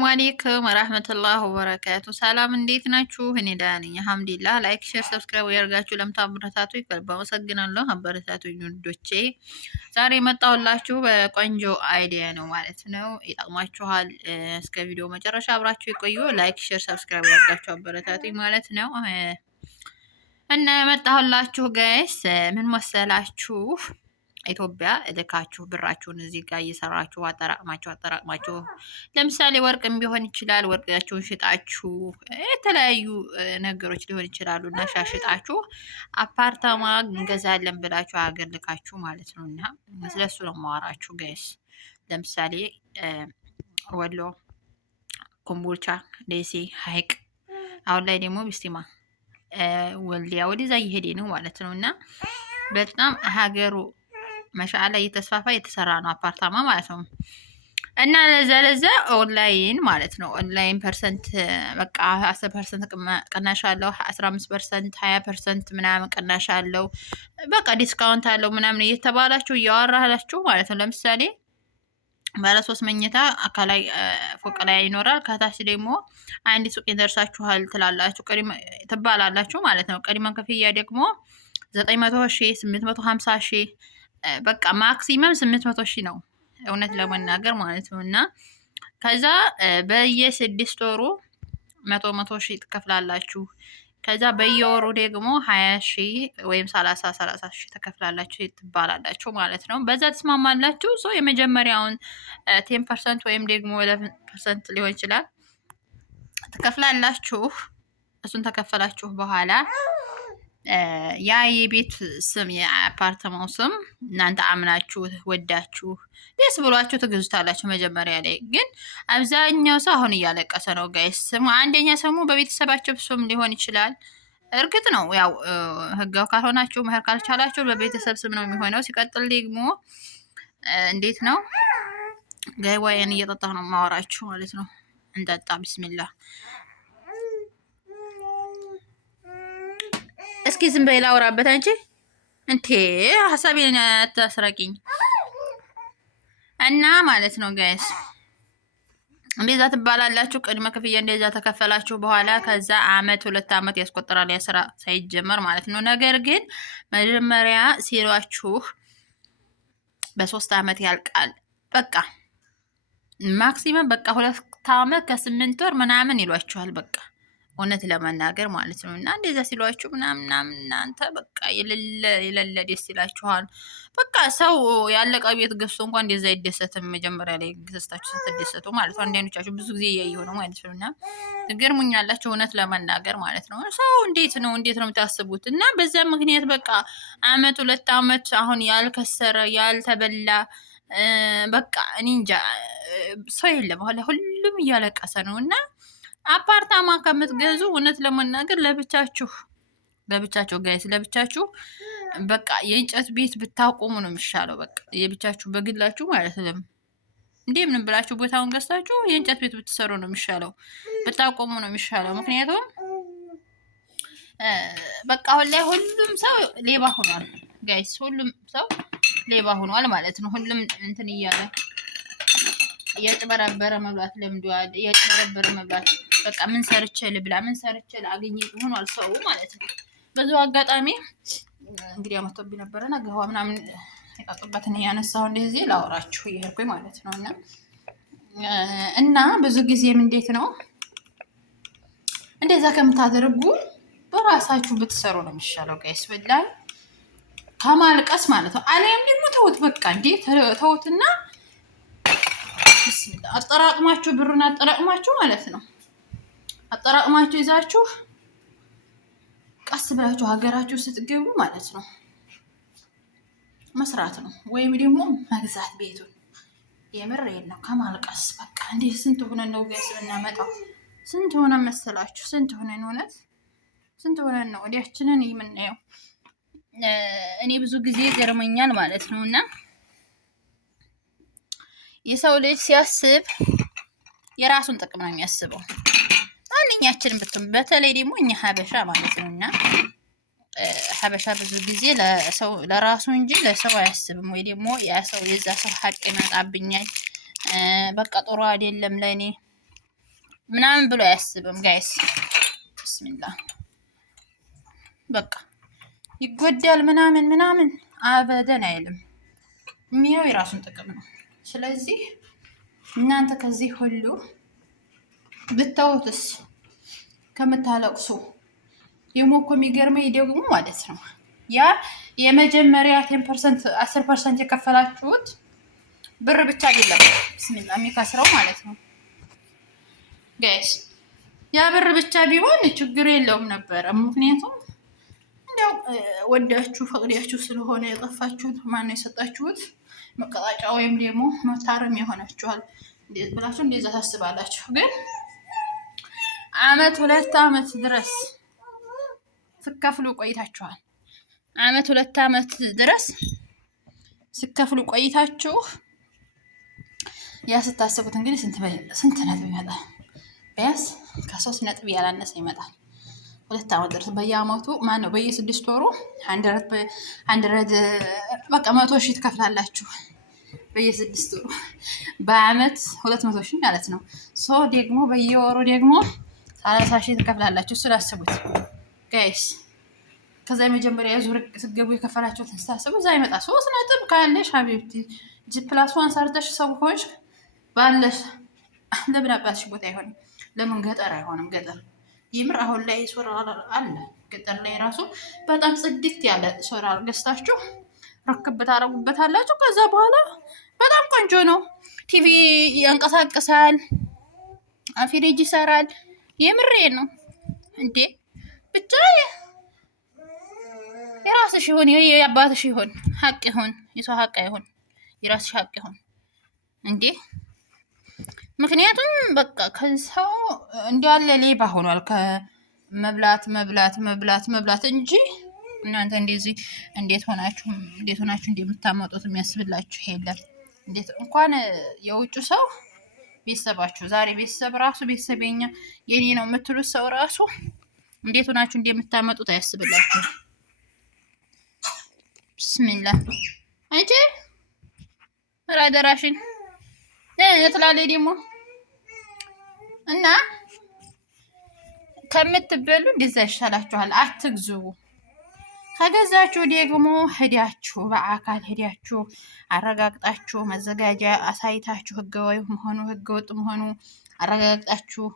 አሰላሙ አለይኩም ወራህመቱላህ ወበረካቱ። ሰላም እንዴት ናችሁ? እኔ ደህና ነኝ አልሐምዱሊላህ። ላይክ፣ ሼር፣ ሰብስክራይብ ያደርጋችሁ ለምታበረታቱ ከልብ አመሰግናለሁ። አበረታቱኝ ውዶቼ። ዛሬ መጣሁላችሁ በቆንጆ አይዲያ ነው ማለት ነው። ይጠቅማችኋል። እስከ ቪዲዮ መጨረሻ አብራችሁ የቆዩ። ላይክ፣ ሼር፣ ሰብስክራይብ ያደርጋችሁ አበረታቱኝ ማለት ነው። እና መጣሁላችሁ ጋይስ ምን መሰላችሁ? ኢትዮጵያ እልካችሁ ብራችሁን እዚህ ጋር እየሰራችሁ አጠራቅማችሁ ለምሳሌ ወርቅም ቢሆን ይችላል። ወርቃችሁን ሽጣችሁ የተለያዩ ነገሮች ሊሆን ይችላሉ እና ሻሽጣችሁ አፓርታማ እንገዛለን ብላችሁ ሀገር ልካችሁ ማለት ነው። እና ስለሱ ነው የማወራችሁ ጋይስ። ለምሳሌ ወሎ፣ ኮምቦልቻ፣ ደሴ፣ ሀይቅ አሁን ላይ ደግሞ ቢስቲማ ወልዲያ ወደዛ እየሄደ ነው ማለት ነው። እና በጣም ሀገሩ መሻላ እየተስፋፋ የተሰራ ነው አፓርታማ ማለት ነው። እና ለዛ ኦንላይን ማለት ነው። ኦንላይን ፐርሰንት በቃ 10% ቅናሽ አለው፣ 15%፣ 20% ምናምን ቅናሽ አለው። በቃ ዲስካውንት አለው ምናምን እየተባላችሁ እያወራላችሁ ማለት ነው። ለምሳሌ ባለ 3 መኝታ ከላይ ፎቅ ላይ ይኖራል። ከታች ደግሞ አንድ ሱቅ ይደርሳችኋል ትባላላችሁ ማለት ነው። ቅድመ ክፍያ ደግሞ 900,000 850,000 በቃ ማክሲመም 800,000 ነው እውነት ለመናገር ማለት ነው። እና ከዛ በየ6 ወሩ 100,000 ትከፍላላችሁ። ከዛ በየወሩ ደግሞ 20,000 ወይም 30,000 ትከፍላላችሁ ትባላላችሁ ማለት ነው። በዛ ተስማማላችሁ። ሰው የመጀመሪያውን 10% ወይም ደግሞ 11% ሊሆን ይችላል ትከፍላላችሁ። እሱን ተከፈላችሁ በኋላ ያ የቤት ስም የአፓርተማው ስም እናንተ አምናችሁ ወዳችሁ ደስ ብሏችሁ ትገዙታላችሁ። መጀመሪያ ላይ ግን አብዛኛው ሰው አሁን እያለቀሰ ነው ጋይስ። ስሙ አንደኛ ስሙ በቤተሰባቸው ስም ሊሆን ይችላል። እርግጥ ነው ያው ህጋው ካልሆናችሁ መሄድ ካልቻላችሁ በቤተሰብ ስም ነው የሚሆነው። ሲቀጥል ደግሞ እንዴት ነው ጋይ ዋይን እየጠጣሁ ነው ማወራችሁ ማለት ነው። እንጠጣ ቢስሚላህ። እስኪ ዝም በይ ላውራበት አንቺ እንቴ ሀሳቤን አታስራቂኝ። እና ማለት ነው ጋይስ እንደዛ ትባላላችሁ። ቅድመ ክፍያ እንደዛ ተከፈላችሁ በኋላ ከዛ አመት 2 አመት ያስቆጥራል ያ ስራ ሳይጀመር ማለት ነው። ነገር ግን መጀመሪያ ሲሏችሁ በ3 አመት ያልቃል በቃ ማክሲመም በቃ 2 አመት ከ8 ወር ምናምን ይሏችኋል በቃ እውነት ለመናገር ማለት ነው። እና እንደዛ ሲሏችሁ ምናምን እናንተ በቃ የሌለ ደስ ይላችኋል። በቃ ሰው ያለቀ ቤት ገዝቶ እንኳን እንደዛ አይደሰትም። መጀመሪያ ላይ ገዝታችሁ ስትደሰቱ ማለት ነው። አንዳንዶቻችሁ ብዙ ጊዜ እያየሁ ነው ማለት ነው። እና ትገርሙኛላችሁ እውነት ለመናገር ማለት ነው። ሰው እንዴት ነው የምታስቡት? እና በዛ ምክንያት በቃ አመት 2 አመት አሁን ያልከሰረ ያልተበላ በቃ እኔ እንጃ ሰው የለም። ሁሉም እያለቀሰ ነው። እና አፓርታማ ከምትገዙ እውነት ለመናገር ለብቻችሁ ጋይስ ለብቻችሁ በቃ የእንጨት ቤት ብታቆሙ ነው የሚሻለው። በቃ የብቻችሁ በግላችሁ ማለት ነው። ምን ብላችሁ ቦታውን ገዝታችሁ የእንጨት ቤት ብትሰሩ ነው የሚሻለው፣ ብታቆሙ ነው የሚሻለው። ምክንያቱም በቃ አሁን ላይ ሁሉም ሰው ሌባ ሆኗል ጋይስ፣ ሁሉም ሰው ሌባ ሆኗል ማለት ነው። ሁሉም እንትን እያለ እያጭበረበረ መብላት ለምዷል። እያጭበረበረ መብላት በቃ ምን ሰርቼ ልብላ፣ ምን ሰርቼ ላግኝ ሆኗል ሰው ማለት ነው። በዛው አጋጣሚ እንግዲህ አመጣብኝ ነበርና ገዋ ምናምን የጣጡበትን ያነሳው እንደዚህ ላወራችሁ እየሄድኩኝ ማለት ነው። እና ብዙ ጊዜም እንዴት ነው እንደዛ ከምታደርጉ በራሳችሁ ብትሰሩ ነው የሚሻለው ጋይስ፣ ወላሂ ከማልቀስ ማለት ነው። አለም ደግሞ ተውት በቃ እንዴ ተውትና አጠራቅማችሁ ብሩን አጠራቅማችሁ ማለት ነው። አጠራቅማችሁ ይዛችሁ ቀስ ብላችሁ ሀገራችሁ ስትገቡ ማለት ነው መስራት ነው፣ ወይም ደግሞ መግዛት ቤቱን። የምር የለው ከማልቀስ በቃ እንዴ ስንት ሆነ ነው ጋይስ እናመጣው። ስንት ሆነ መሰላችሁ? ስንት ሆነ እውነት ስንት ሆነ ነው ወዲያችንን የምናየው። እኔ ብዙ ጊዜ ገርመኛል ማለት ነው። እና የሰው ልጅ ሲያስብ የራሱን ጥቅም ነው የሚያስበው። ማንኛችንም በተለይ ደግሞ እኛ ሀበሻ ማለት ነው። እና ሀበሻ ብዙ ጊዜ ለራሱ እንጂ ለሰው አያስብም። ወይ ደግሞ የዛ ሰው ሀቅ ይመጣብኛል፣ በቃ ጥሩ አይደለም ለእኔ ምናምን ብሎ አያስብም ጋይስ። ብስሚላህ በቃ ይጎዳል ምናምን አበደን አይልም። የሚያው የራሱን ጥቅም ነው። ስለዚህ እናንተ ከዚህ ሁሉ ብታወትስ ከምታለቅሱ ደግሞ እኮ የሚገርመኝ ደግሞ ማለት ነው ያ የመጀመሪያ 10% 10% የከፈላችሁት ብር ብቻ አይደለም ብስሚላ የሚከስረው ማለት ነው ጋይስ። ያ ብር ብቻ ቢሆን ችግር የለውም ነበረ። ምክንያቱም እንደው ወዳችሁ ፈቅዳችሁ ስለሆነ የጠፋችሁት ማነው የሰጣችሁት መቀጣጫ ወይም ደግሞ መታረም ይሆናችኋል ብላችሁ እንደዛ ታስባላችሁ። ግን አመት 2 አመት ድረስ ስከፍሉ ቆይታችኋል። አመት 2 አመት ድረስ ስከፍሉ ቆይታችሁ ያ ስታስቡት እንግዲህ ስንት ነጥብ ይመጣል? ቢያንስ ከ3 ነጥብ ያላነሰ ይመጣል። 2 አመት ድረስ በየአመቱ ማነው በየ6 ወሩ 100 በቃ 100 ሺህ ትከፍላላችሁ። በየ6 ወሩ በአመት 200 ሺህ ማለት ነው። ደግሞ በየወሩ ደግሞ 30 ሺህ ትከፍላላችሁ። እሱን አስቡት ጋይስ። ከዛ የመጀመሪያ ዙር ስትገቡ የከፈላችሁትን ስታስቡ እዛ ይመጣ 3 ነጥብ ካለሽ ሀቢብቲ +1 ሰርተሽ ሰው ሆንሽ ባለሽ ለምን አባትሽ ቦታ አይሆንም? ለምን ገጠር አይሆንም? ገጠር ይምር አሁን ላይ ሶላር አለ። ገጠር ላይ ራሱ በጣም ጽድት ያለ ሶላር ገዝታችሁ ረክብ ታረጉበታላችሁ። ከዛ በኋላ በጣም ቆንጆ ነው። ቲቪ ያንቀሳቅሳል፣ ፍሪጅ ይሰራል። የምሬ ነው እንዴ። ብቻ የራስሽ ይሁን የአባትሽ ይሁን ሀቅ ይሁን የሰው ሀቅ አይሁን የራስሽ ሀቅ ይሁን እንዴ። ምክንያቱም በቃ ከሰው እንዲያለ ሌባ ሆኗል። ከመብላት እንጂ እናንተ እንደዚህ እንዴት ሆናችሁ እንደምታመጡት የሚያስብላችሁ የለም። እንዴት እንኳን የውጭ ሰው ቤተሰባችሁ ዛሬ ቤተሰብ ራሱ ቤተሰቤኛ የኔ ነው የምትሉት ሰው ራሱ እንዴት ሆናችሁ እንደምታመጡት አያስብላችሁ። ብስሚላህ አንቺ ራደራሽን ትላለች ደግሞ እና ከምትበሉ እንደዛ ይሻላችኋል። አትግዙ። ከገዛችሁ ደግሞ ሄዳችሁ በአካል ሄዳችሁ አረጋግጣችሁ መዘጋጃ አሳይታችሁ ህገወጥ መሆኑ አረጋግጣችሁ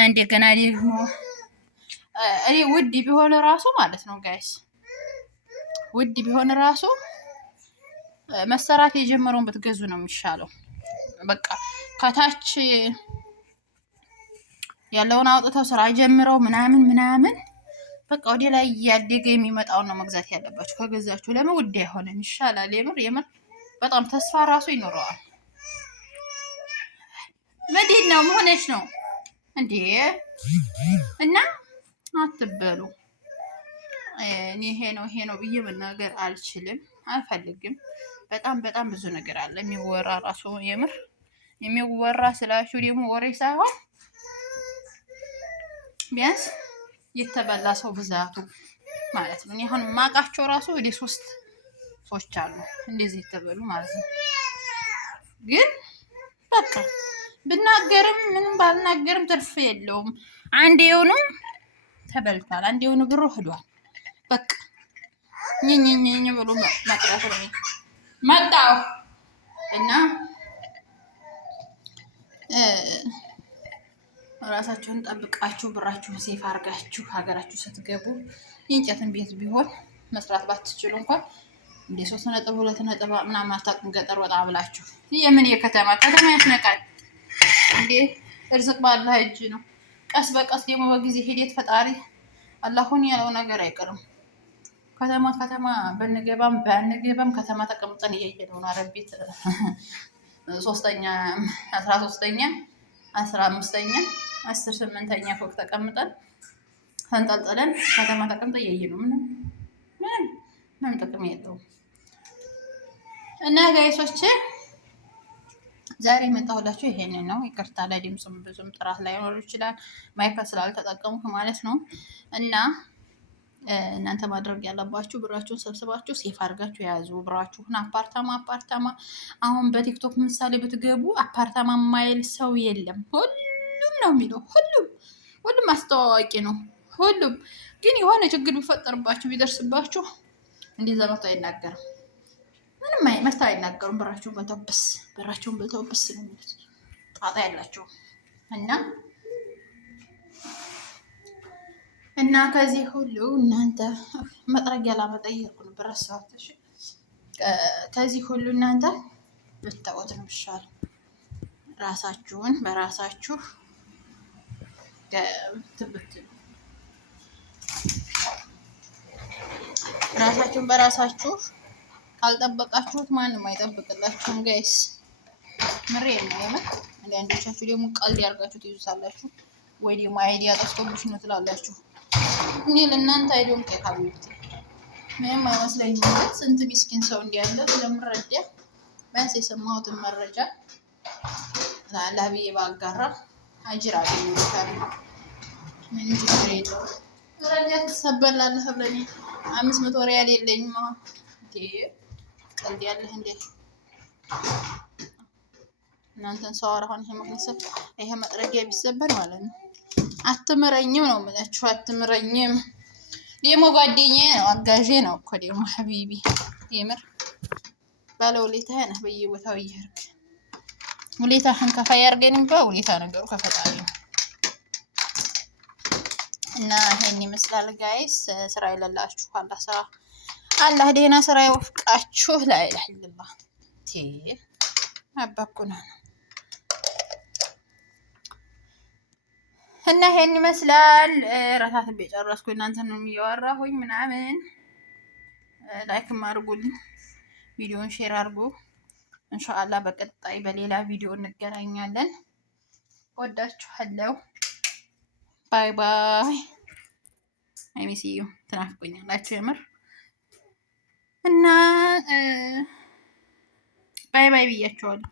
እንደገና ደግሞ እኔ ውድ ቢሆን ራሱ ማለት ነው ጋይስ፣ ውድ ቢሆን ራሱ መሰራት የጀመረውን ብትገዙ ነው የሚሻለው። በቃ ከታች ያለውን አውጥተው ስራ ጀምረው ምናምን በቃ ወደ ላይ እያደገ የሚመጣውን ነው መግዛት ያለባችሁ። ከገዛችሁ ለምን ውድ አይሆንም? ይሻላል። የምር በጣም ተስፋ ራሱ ይኖረዋል። ምንድን ነው መሆነች ነው እንዴ? እና አትበሉ። እኔ ይሄ ነው ብዬ መናገር አልችልም፣ አልፈልግም። በጣም ብዙ ነገር አለ የሚወራ ራሱ የምር የሚወራ ስላችሁ ደግሞ ወሬ ሳይሆን ቢያንስ የተበላ ሰው ብዛቱ ማለት ነው። አሁን ማቃቸው ራሱ ወደ 3 ሰዎች አሉ እንደዚህ የተበሉ ማለት ነው። ግን በቃ ብናገርም ምንም ባልናገርም ትርፍ የለውም። አንዴውኑ ተበልቷል፣ አንዴውኑ ብሩ ሄዷል። በቃ ኝኝኝ ብሎ መቅረት ነው መጣው እና ራሳችሁን ጠብቃችሁ ብራችሁን ሴፍ አድርጋችሁ ሀገራችሁ ስትገቡ የእንጨትን ቤት ቢሆን መስራት ባትችሉ እንኳን እንደ 3 ነጥብ 2 ነጥብ ምናምን አታውቅም። ገጠር ወጣ ብላችሁ የምን የከተማ ያስነቃል እንዴ? እርዝቅ ባላህ እጅ ነው። ቀስ በቀስ ደግሞ በጊዜ ሂደት ፈጣሪ አላሁን ያለው ነገር አይቀርም። ከተማ ባንገባም ከተማ ተቀምጠን እያየነው ነው። አረቤት 3ኛ 13ኛ 15ኛ 18ኛ ፎቅ ተቀምጠን ተንጠልጥለን ከተማ ተቀምጠን እያየነው ምንም ጥቅም የለውም። እና ጋይሶች ዛሬ የመጣሁላችሁ ይሄንን ነው። ይቅርታ ለድምፁም ብዙም ጥራት ላይኖር ይችላል፣ ማይክ ስላልተጠቀምኩ ማለት ነው። እና እናንተ ማድረግ ያለባችሁ ብራችሁን ሰብስባችሁ ሴፍ አድርጋችሁ የያዙ ብራችሁን። አፓርታማ አሁን በቲክቶክ ምሳሌ ብትገቡ አፓርታማ ማይል ሰው የለም። ሁሉም ነው የሚለው። ሁሉም አስተዋዋቂ ነው። ሁሉም ግን የሆነ ችግር ቢፈጠርባችሁ ቢደርስባችሁ እንደዛ መጥቶ አይናገርም። ምንም መጥተው አይናገሩም። በራቸውን በልተው ብስ ነው የሚሉት። ጣጣ ያላቸው እና ከዚህ ሁሉ እናንተ መጥረጊያ ላመጣ እየሄድኩ ነበር ረሳሁት። እሺ ከዚህ ሁሉ እናንተ ብታወት ነው የሚሻለው። ራሳችሁን በራሳችሁ በራሳችሁ ካልጠበቃችሁት ማንም አይጠብቅላችሁም ጋይስ። ምሬ ነው የምር። አንዳንዶቻችሁ ደግሞ ቀልድ ያርጋችሁ ትይዙታላችሁ፣ ወይ ደግሞ አይዲያ ጠፍቶብሽ ነው ትላላችሁ። እኔ ለእናንተ አይዶን ከካቢት ምንም አይመስለኝም። ስንት ሚስኪን ሰው እንዲያለ ስለምረዳ ቢያንስ የሰማሁትን መረጃ ለአላህ ብዬ ባጋራ አጅር አገኝበታለሁ። ምን ችግር የለውም። ረዳ ትሰበላለህ ብለኝ 500 ሪያል የለኝም። ቀልድ ያለህ እንዴ? እናንተን ሰው አሁን ይሄ መጥረጊያ ቢሰበር ማለት ነው አትምረኝም ነው የምላችሁ። አትምረኝም። ደግሞ ጓደኛዬ ነው አጋዤ ነው እኮ ደግሞ ሀቢቢ የምር ባለውለታዬ ነህ። በየቦታው እየሄድክ ውለታህን ከፋ ያርገኝ እንባ ውለታ ነገሩ ከፈጣሪ ነው። እና ይሄን ይመስላል ጋይስ። ስራ የሌላችሁ አላህ ደህና ስራ ይወፍቃችሁ። ላኢላሀ ኢለላህ አባኩና ነው። እና ይሄን ይመስላል። ራሳትን በጨረስኩ እናንተንም እያወራሁኝ ምናምን ላይክም አድርጉልኝ፣ ቪዲዮን ሼር አድርጉ። ኢንሻአላህ በቀጣይ በሌላ ቪዲዮ እንገናኛለን። ወዳችኋለሁ። ባይ ባይ። አይሚሲዩ ትናፍቁኛላችሁ የምር እና ባይ ባይ ብያችኋለሁ።